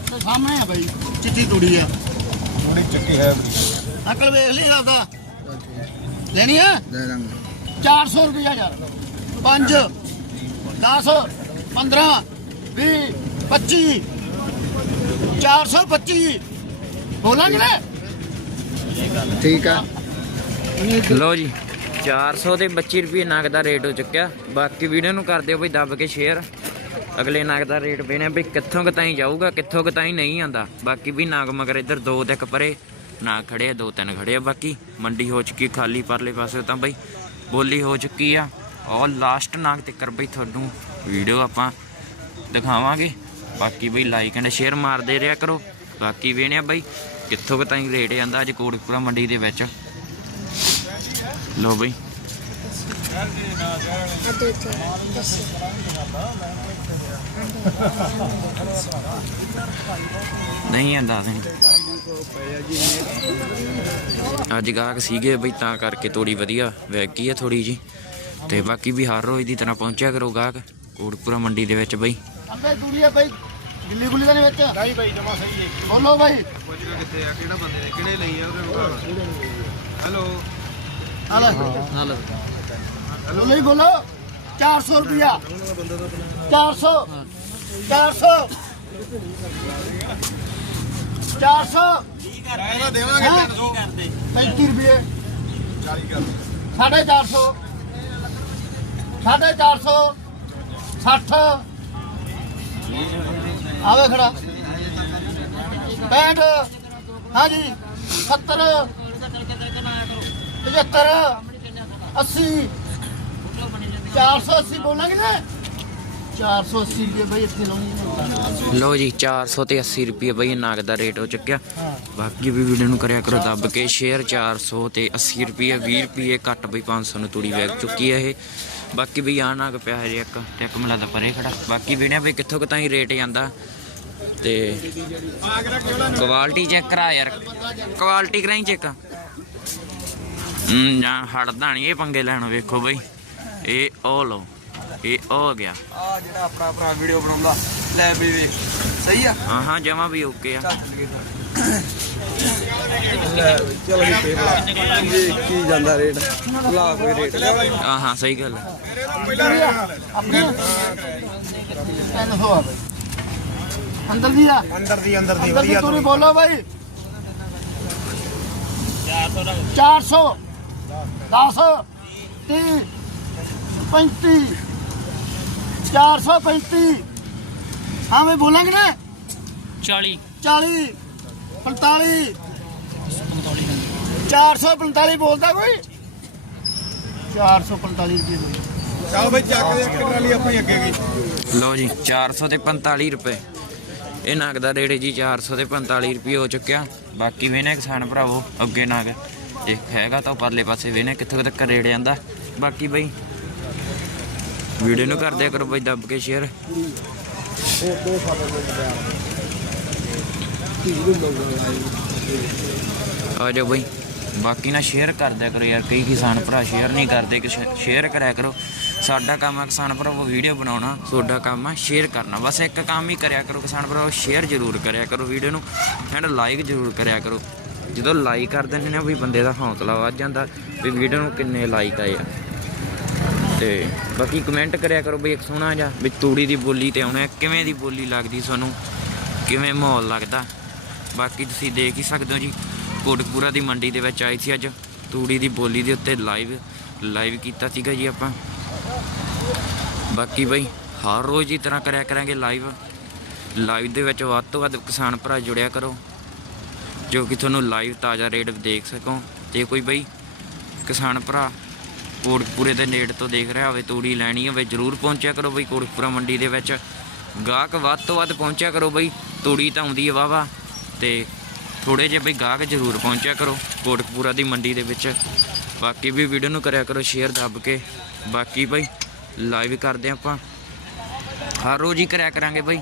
ਤੇ ਸਾਹਮਣੇ ਆ ਭਾਈ ਚਿੱਟੀ ਤੂੜੀ ਆ। ਥੋੜੀ ਚੱਕੀ ਹੈ ਅਕਲ ਵੇਖ ਲਈ ਆਪਦਾ। ਲੈਣੀ ਆ? ਦੇ ਦਾਂਗੇ 400 ਰੁਪਇਆ ਯਾਰ। 5 10 15 20 25 425 ਬੋਲਾਂਗੇ ਨਾ? ਠੀਕ ਆ। ਲੋ ਜੀ 400 ਤੇ 25 ਰੁਪਏ ਨਗ ਦਾ ਰੇਟ ਹੋ ਚੁੱਕਿਆ। ਬਾਕੀ ਵੀਡੀਓ ਨੂੰ ਕਰ ਦਿਓ ਬਈ ਦੱਬ ਕੇ ਸ਼ੇਅਰ ਅਗਲੇ ਨਗ ਦਾ ਰੇਟ ਵੇਣੇ ਵੀ ਕਿੱਥੋਂ ਕਿ ਕਿਤਾਈ ਜਾਊਗਾ, ਕਿੱਥੋਂ ਕਿਤਾਈ ਨਹੀਂ ਆਂਦਾ ਬਾਕੀ ਵੀ ਨਾਗ ਮਗਰ ਇੱਧਰ ਦੋ ਤੱਕ ਪਰੇ, ਨਾਗ ਖੜੇ ਆ, ਦੋ ਤਿੰਨ ਖੜੇ ਆ। ਬਾਕੀ ਮੰਡੀ ਹੋ ਚੁੱਕੀ ਖਾਲੀ ਪਰਲੇ ਪਾਸੇ ਤਾਂ ਬਈ ਬੋਲੀ ਹੋ ਚੁੱਕੀ ਆ। ਔਰ ਲਾਸਟ ਨਾਗ ਤੇ ਬਈ ਤੁਹਾਨੂੰ ਵੀਡੀਓ ਆਪਾਂ ਦਿਖਾਵਾਂਗੇ। ਬਾਕੀ ਬਈ ਲਾਈਕ ਐਂਡ ਸ਼ੇਅਰ ਮਾਰਦੇ ਰਿਹਾ ਕਰੋ। ਬਾਕੀ ਵੇਣੇ ਆ ਬਈ ਕਿੱਥੋਂ ਕਿਤਾਈ ਰੇਟ ਜਾਂਦਾ ਅੱਜ ਕੋਟਕਪੂਰਾ ਮੰਡੀ ਦੇ ਵਿੱਚ। ਲੋ ਬਈ। ਨਹੀਂ ਆਂਦਾ ਨਹੀਂ। ਅੱਜ ਗਾਹਕ ਸੀਗੇ ਬਈ ਤਾਂ ਕਰਕੇ ਤੋੜੀ ਵਧੀਆ ਵੈਗ ਹੈ ਥੋੜੀ ਜੀ ਤੇ ਬਾਕੀ ਵੀ ਹਰ ਰੋਜ਼ ਦੀ ਤਰ੍ਹਾਂ ਪਹੁੰਚਿਆ ਕਰੋ ਗਾਹਕ। ਕੋਟਪੁਰਾ ਮੰਡੀ ਦੇ ਵਿੱਚ ਬਈ। ਅੰਬੇ ਦੂਰੀ ਆ ਭਾਈ ਗਿੱਲੀ ਗੁੱਲੀ ਦਾ ਨਹੀਂ ਵਿੱਚ? ਨਹੀਂ ਭਾਈ ਜਮਾ ਸਹੀ ਹੈ। ਬੋਲੋ ਭਾਈ ਕਿੱਥੇ ਆ ਕਿਹੜਾ ਬੰਦੇ ਨੇ ਕਿਹੜੇ ਲਈ ਆ ਉਹਦੇ ਹੈਲੋ। ਹਲੋ। ਹਲੋ ਨਹੀਂ ਬੋਲੋ 400 ਰੁਪਿਆ 400 400 400 ਦੇਵਾਂਗੇ ਹੈਂ? 35 ਰੁਪਏ। ਸਾਢੇ 400 ਸਾਢੇ 400 60 ਆਵੇ ਖੜਾ। 65 ਹਾਂਜੀ। 70 75 80 480 ਬੋਲਾਂਗੇ ਨਾ? 480 ਰੁਪਏ ਬਈ ਇੱਥੇ ਲਾਉਣੀ ਹੈ ਲੋ ਜੀ 400 ਤੇ 80 ਰੁਪਏ ਬਈ ਨਾਗ ਦਾ ਰੇਟ ਹੋ ਚੁੱਕਿਆ। ਬਾਕੀ ਵੀ ਵੀਡੀਓ ਨੂੰ ਕਰਿਆ ਕਰੋ ਦੱਬ ਕੇ ਸ਼ੇਅਰ 400 ਤੇ 80 ਰੁਪਏ 20 ਰੁਪਏ ਘੱਟ ਬਈ 500 ਨੂੰ ਤੂੜੀ ਵੇਚ ਚੁੱਕੀ ਹੈ ਇਹ। ਬਾਕੀ ਵੀ ਆ ਨਾਗ ਪਿਆ ਹਜੇ ਇੱਕ ਇੱਕ ਮਿਲਾ ਦਾ ਪਰੇ ਖੜਾ। ਬਾਕੀ ਵੀਣਿਆ ਬਈ ਕਿੱਥੋਂ ਕੁ ਤਾਈਂ ਰੇਟ ਜਾਂਦਾ। ਤੇ ਕੁਆਲਿਟੀ ਚੈੱਕ ਕਰਾ ਯਾਰ। ਕੁਆਲਿਟੀ ਕਰਾਈ ਚੈੱਕ ਹਮ ਜਾਂ ਨਹੀਂ ਇਹ ਪੰਗੇ ਲੈਣ ਵੇਖੋ ਬਈ। ਇਹ ਉਹ ਲੋ ਇਹ ਉਹ ਹੋ ਗਿਆ। ਆ ਜਿਹੜਾ ਆਪਣਾ ਭਰਾ ਵੀਡੀਓ ਬਣਾਉਂਦਾ ਲੈ ਵੀ ਵੇਖ ਸਹੀ ਆ? ਹਾਂ ਹਾਂ ਜਮਾ ਵੀ ਓਕੇ ਆ। ਚਲੋ ਜੀ ਫੇਰ। ਵੇਖ ਕੀ ਜਾਂਦਾ ਰੇਟ ਲਾ ਕੋਈ ਰੇਟ ਹਾਂ ਹਾਂ ਸਹੀ ਗੱਲ ਹੈ ਆਪਣੇ ਤਿੰਨ ਸੌ ਆ। ਬਈ ਅੰਦਰ ਦੀ ਆ। ਅੰਦਰ ਦੀ ਅੰਦਰ ਦੀ ਅੰਦਰ ਦੀ ਵਧੀਆ ਤੁਸੀਂ ਬੋਲੋ ਬਾਈ। 400 10 30 35 435 ਹਾਂ ਮੈਂ ਬੋਲਾਂਗੇ ਨਾ 40 40 45 445 ਬੋਲਦਾ ਕੋਈ 445 ਰੁਪਏ ਚੱਲ ਬਈ ਚੱਕ ਦੇ ਇੱਕ ਟਰਾਲੀ ਆਪਣੀ ਅੱਗੇ ਗਈ ਲਓ ਜੀ 400 ਤੇ 45 ਰੁਪਏ ਇਹ ਨਗ ਦਾ ਰੇਟ ਜੀ 400 ਤੇ 45 ਰੁਪਏ ਹੋ ਚੁੱਕਿਆ ਬਾਕੀ ਵੇਨੇ ਕਿਸਾਨ ਭਰਾਵੋ ਅੱਗੇ ਨਗ ਜੇ ਹੈਗਾ ਤਾਂ ਉਹ ਪਰਲੇ ਪਾਸੇ ਵੇਨੇ ਕਿੱਥੋਂ ਤੱਕ ਰੇਟ ਜਾਂਦਾ ਬਾਕੀ ਬਈ ਵੀਡੀਓ ਨੂੰ ਕਰ ਦਿਆ ਕਰੋ ਬਾਈ ਦੱਬ ਕੇ ਸ਼ੇਅਰ ਆ ਜਾਓ ਬਾਈ। ਬਾਕੀ ਨਾ ਸ਼ੇਅਰ ਕਰ ਦਿਆ ਕਰੋ ਯਾਰ, ਕਈ ਕਿਸਾਨ ਭਰਾ ਸ਼ੇਅਰ ਨਹੀਂ ਕਰਦੇ ਕਿ ਸ਼ੇਅਰ ਕਰਿਆ ਕਰੋ। ਸਾਡਾ ਕੰਮ ਆ ਕਿਸਾਨ ਭਰਾਵੋ ਵੀਡੀਓ ਬਣਾਉਣਾ, ਤੁਹਾਡਾ ਕੰਮ ਆ ਸ਼ੇਅਰ ਕਰਨਾ। ਬਸ ਇੱਕ ਕੰਮ ਹੀ ਕਰਿਆ ਕਰੋ ਕਿਸਾਨ ਭਰਾਵੋ ਸ਼ੇਅਰ ਜ਼ਰੂਰ ਕਰਿਆ ਕਰੋ ਵੀਡੀਓ ਨੂੰ ਐਂਡ ਲਾਈਕ ਜ਼ਰੂਰ ਕਰਿਆ ਕਰੋ। ਜਦੋਂ ਲਾਈਕ ਕਰ ਦਿੰਦੇ ਨੇ ਵੀ ਬੰਦੇ ਦਾ ਹੌਸਲਾ ਵੱਧ ਜਾਂਦਾ, ਵੀ ਵੀਡੀਓ ਨੂੰ ਕਿੰਨੇ ਲਾਈਕ ਆਏ ਆ। ਤੇ ਬਾਕੀ ਕਮੈਂਟ ਕਰਿਆ ਕਰੋ ਬਈ ਇੱਕ ਸੋਹਣਾ ਜਿਹਾ ਵੀ ਤੂੜੀ ਦੀ ਬੋਲੀ ਤੇ ਆਉਣਾ ਕਿਵੇਂ ਦੀ ਬੋਲੀ ਲੱਗਦੀ ਤੁਹਾਨੂੰ? ਕਿਵੇਂ ਮਾਹੌਲ ਲੱਗਦਾ? ਬਾਕੀ ਤੁਸੀਂ ਦੇਖ ਹੀ ਸਕਦੇ ਹੋ ਜੀ, ਕੋਟਕਪੂਰਾ ਦੀ ਮੰਡੀ ਦੇ ਵਿੱਚ ਆਈ ਸੀ ਅੱਜ। ਤੂੜੀ ਦੀ ਬੋਲੀ ਦੇ ਉੱਤੇ ਲਾਈਵ ਲਾਈਵ ਕੀਤਾ ਸੀਗਾ ਜੀ ਆਪਾਂ। ਬਾਕੀ ਬਈ ਹਰ ਰੋਜ਼ ਦੀ ਤਰ੍ਹਾਂ ਕਰਿਆ ਕਰਾਂਗੇ ਲਾਈਵ ਲਾਈਵ ਦੇ ਵਿੱਚ ਵੱਧ ਤੋਂ ਵੱਧ ਕਿਸਾਨ ਭਰਾ ਜੁੜਿਆ ਕਰੋ, ਜੋ ਕਿ ਤੁਹਾਨੂੰ ਲਾਈਵ ਤਾਜ਼ਾ ਰੇਟ ਦੇਖ ਸਕੋ। ਤੇ ਕੋਈ ਬਈ ਕਿਸਾਨ ਭਰਾ ਕੋਟਕਪੂਰੇ ਦੇ ਨੇੜ ਤੋਂ ਦੇਖ ਰਿਹਾ ਹੋਵੇ, ਤੂੜੀ ਲੈਣੀ ਹੋਵੇ, ਜਰੂਰ ਪਹੁੰਚਿਆ ਕਰੋ ਬਈ ਕੋਟਕਪੂਰਾ ਮੰਡੀ ਦੇ ਵਿੱਚ। ਗਾਹਕ ਵੱਧ ਤੋਂ ਵੱਧ ਪਹੁੰਚਿਆ ਕਰੋ ਬਈ, ਤੂੜੀ ਤਾਂ ਆਉਂਦੀ ਹੈ ਵਾਵਾ ਤੇ ਥੋੜੇ ਜਿਹੇ ਬਈ ਗਾਹਕ ਜਰੂਰ ਪਹੁੰਚਿਆ ਕਰੋ ਕੋਟਕਪੂਰਾ ਦੀ ਮੰਡੀ ਦੇ ਵਿੱਚ। ਬਾਕੀ ਵੀ ਵੀਡੀਓ ਨੂੰ ਕਰਿਆ ਕਰੋ ਸ਼ੇਅਰ ਦੱਬ ਕੇ। ਬਾਕੀ ਬਈ ਲਾਈਵ ਕਰਦੇ ਆਪਾਂ। ਹਰ ਰੋਜ਼ ਹੀ ਕਰਿਆ ਕਰਾਂਗੇ ਬਈ।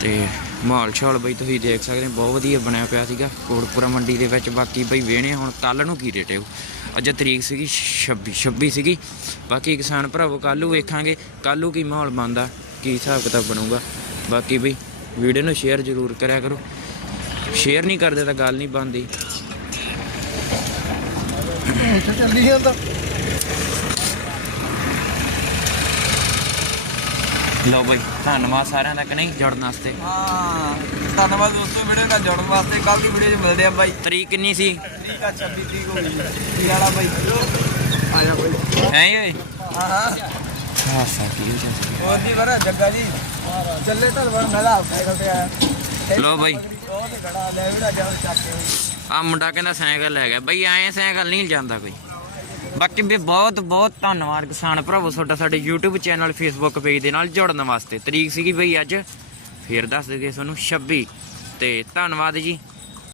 ਤੇ ਮਾਹੌਲ ਛਾਲ ਬਈ ਤੁਸੀਂ ਦੇਖ ਸਕਦੇ ਹੋ, ਬਹੁਤ ਵਧੀਆ ਬਣਿਆ ਪਿਆ ਸੀਗਾ। ਕੋਟਪੁਰਾ ਮੰਡੀ ਦੇ ਵਿੱਚ ਬਾਕੀ ਬਈ ਵੇਣੇ ਹੁਣ ਕੱਲ ਨੂੰ ਕੀ ਰੇਟ ਹੈ ਅੱਜ ਤਰੀਕ ਸੀਗੀ 26 26 ਸੀਗੀ। ਬਾਕੀ ਕਿਸਾਨ ਭਰਾਵੋ ਕੱਲ ਨੂੰ ਵੇਖਾਂਗੇ ਕੱਲ ਨੂੰ ਕੀ ਮਾਹੌਲ ਬਣਦਾ, ਕੀ ਹਿਸਾਬ ਕਿਤਾਬ ਬਣੂਗਾ। ਬਾਕੀ ਬਈ ਵੀਡੀਓ ਨੂੰ ਸ਼ੇਅਰ ਜ਼ਰੂਰ ਕਰਿਆ ਕਰੋ। ਸ਼ੇਅਰ ਨਹੀਂ ਕਰਦੇ ਤਾਂ ਗੱਲ ਨਹੀਂ ਬਣਦੀ। ਚੱਲੀ ਜਾਂਦਾ। ਲਓ ਬਈ ਧੰਨਵਾਦ ਸਾਰਿਆਂ ਦਾ ਕਿ ਨਹੀਂ ਜੁੜਨ ਵਾਸਤੇ। ਹਾਂ ਧੰਨਵਾਦ ਦੋਸਤੋ ਵੀਡੀਓ ਨਾਲ ਜੁੜਨ ਵਾਸਤੇ। ਕੱਲ ਦੀ ਵੀਡੀਓ 'ਚ ਮਿਲਦੇ ਆ ਬਾਈ। ਤਰੀਕ ਕਿੰਨੀ ਸੀ? ਠੀਕ ਆ 26 ਤਰੀਕ ਹੋ ਗਈ ਕੀ ਵਾਲਾ ਬਾਈ? ਆ ਜਾ ਬਾਈ। ਐਂ ਓਏ? ਹਾਂ ਹਾਂ। ਹਾਂ। ਸਾਕੀ ਹੋਰ ਜੀ ਵਰ ਜੱਗਾ ਜੀ। ਚੱਲੇ ਤਾਂ ਵਰ ਮਜ਼ਾ ਸਾਈਕਲ ਤੇ ਆਇਆ। ਬਾਈ। ਲੈ ਵੀੜਾ ਜਾ ਚੱਕ ਕੇ। ਆ ਮੁੰਡਾ ਕਹਿੰਦਾ ਸਾਈਕਲ ਲੈ ਗਿਆ। ਬਈ ਐਂ ਸਾਈਕਲ ਨਹੀਂ ਜਾਂਦਾ ਕੋਈ। ਬਾਕੀ ਵੀ ਬਹੁਤ ਬਹੁਤ ਧੰਨਵਾਦ ਕਿਸਾਨ ਭਰਾਵੋ ਤੁਹਾਡਾ, ਸਾਡੇ YouTube ਚੈਨਲ Facebook ਪੇਜ ਦੇ ਨਾਲ ਜੁੜਨ ਵਾਸਤੇ। ਤਰੀਕ ਸੀਗੀ ਬਈ ਅੱਜ, ਫੇਰ ਦੱਸ ਦਈਏ ਤੁਹਾਨੂੰ 26 ਤੇ ਧੰਨਵਾਦ ਜੀ।